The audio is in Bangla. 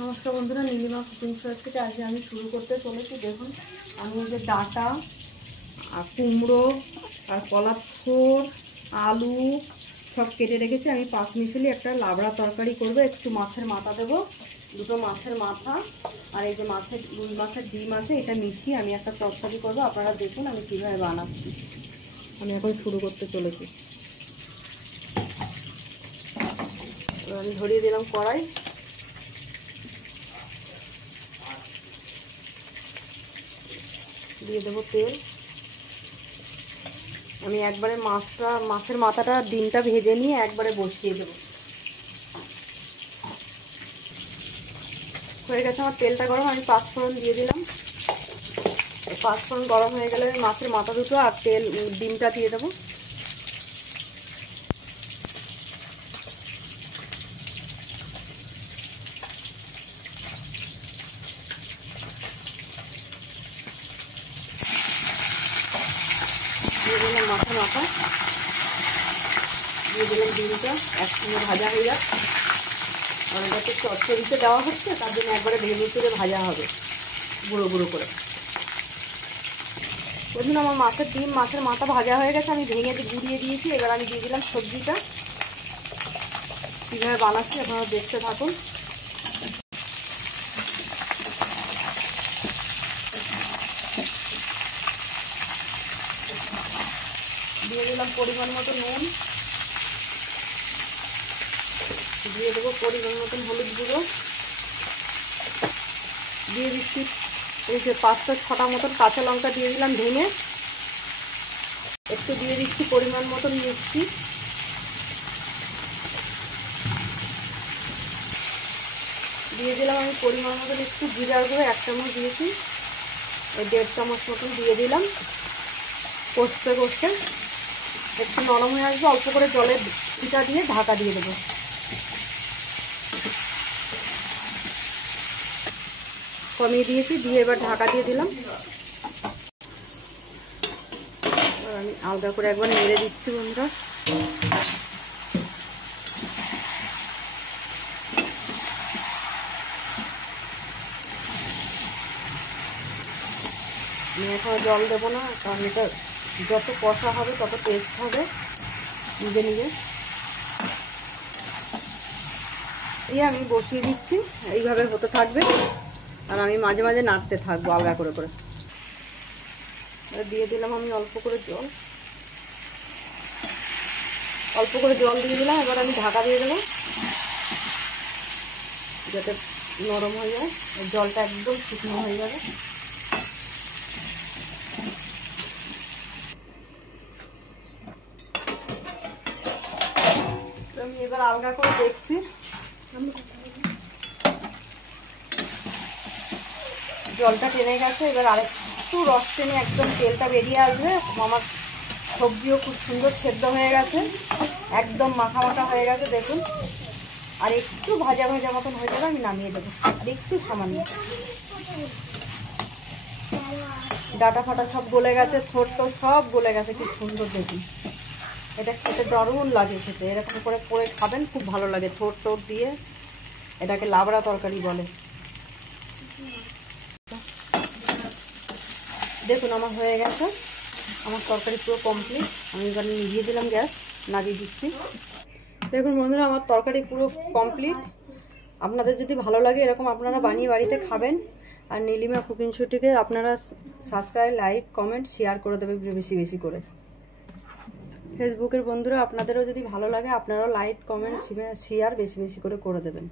নমস্কার বন্ধুরা, নীলিমা কুকিং শো থেকে আজকে আমি শুরু করতে চলেছি। দেখুন আমি এই যে ডাঁটা আর কুমড়ো আর কলার থোড় আলু সব কেটে রেখেছি। আমি 5 মিশালি একটা লাবড়া তরকারি করব। একটু মাছের মাথা দেবো, দুটো মাছের মাথা আর এই যে রুই মাছের ডিম আছে, এটা মিশিয়ে আমি একটা তরকারি করব। আপনারা দেখুন আমি কীভাবে বানাচ্ছি। আমি এখন শুরু করতে চলেছি। আমি ধরিয়ে দিলাম কড়াই, দিয়ে দেবো তেল। আমি একবারে মাছের মাথাটা ডিমটা ভেজে নিয়ে একবারে বসিয়ে দেবো। হয়ে গেছে আমার তেলটা গরম, আমি 5 ফোড়ন দিয়ে দিলাম। 5 ফোড়ন গরম হয়ে গেলে আমি মাছের মাথা দুটো আর ডিমটা দিয়ে দেবো। দিয়ে দিলাম মাছের মাথা, দিয়ে দিলাম ডিমটা, একসঙ্গে ভাজা হয়ে যাক। আর এটা তো চচ্চড়িতে দেওয়া হচ্ছে, তার জন্য একবারে ভেজে চুড়ে ভাজা হবে গুঁড়ো গুঁড়ো করে। বলুন আমার মাছের মাথা ভাজা হয়ে গেছে, আমি ভেঙে গুঁড়িয়ে দিয়েছি। এবার আমি দিয়ে দিলাম সবজিটা। কীভাবে বানাচ্ছি আপনারা দেখতে থাকুন। দিয়ে দিলাম পরিমাণ মতো নুন, দিয়ে দেবো পরিমাণ মতন হলুদ গুঁড়ো, দিয়ে দিচ্ছি এই যে 5-6টা মতন কাঁচা লঙ্কা দিয়ে দিলাম ভেঙে। একটু দিয়ে দিচ্ছি পরিমাণ মতন মিষ্টি, দিয়ে দিলাম আমি পরিমাণ মতন একটু জিরার গুঁড়ো 1 চামচ দিয়েছি, 1.5 চামচ মতন দিয়ে দিলাম। কষতে কষতে একটু নরম হয়ে আসবে, অল্প করে জলের ছিটা দিয়ে ঢাকা দিয়ে দেবো। কমিয়ে দিয়েছি, দিয়ে এবার ঢাকা দিয়ে দিলাম। আমি আলগা করে একবার নেড়ে দিচ্ছি বন্ধুরা। আমি এখন জল দেবো না, কারণ এটা যত কষা হবে তত টেস্ট হবে নিজে নিজে। দিয়ে আমি বসিয়ে দিচ্ছি, এইভাবে হতে থাকবে আর আমি মাঝে মাঝে নাড়তে থাকবো আলগা করে করে। দিয়ে দিলাম আমি অল্প করে জল দিয়ে দিলাম। এবার আমি ঢাকা দিয়ে দেবো যাতে নরম হয়ে যায়, জলটা একদম শুকনো হয়ে যাবে। আমি এবার আলগা করে দেখছি, জলটা টেনে গেছে। এবার আরেকটু রস টেনে একদম তেলটা বেরিয়ে আসবে। আমার সবজিও খুব সুন্দর সেদ্ধ হয়ে গেছে, একদম মাখা মাখা হয়ে গেছে দেখুন। আর একটু ভাজা ভাজা মতন হয়ে যাবে, আমি নামিয়ে দেবো। আর একটু সামান্য ডাটা ফাটা সব গলে গেছে, থোড় সব গলে গেছে, খুব সুন্দর দেখুন। এটা খেতে দারুণ লাগে খেতে, এরকম করে খাবেন, খুব ভালো লাগে। থোড় দিয়ে এটাকে লাবড়া তরকারি বলে। দেখুন আমার হয়ে গেছে, আমার তরকারি পুরো কমপ্লিট। আমি এবার নিভিয়ে দিলাম গ্যাস, নামিয়ে দিচ্ছি। দেখুন বন্ধুরা আমার তরকারি পুরো কমপ্লিট। আপনাদের যদি ভালো লাগে এরকম আপনারা বানিয়ে বাড়িতে খাবেন। আর নীলিমা কুকিং শোটিকে আপনারা সাবস্ক্রাইব, লাইক, কমেন্ট, শেয়ার করে দেবেন বেশি বেশি করে। ফেসবুকের বন্ধুরা আপনাদেরও যদি ভালো লাগে আপনারাও লাইক, কমেন্ট, শেয়ার বেশি বেশি করে দেবেন।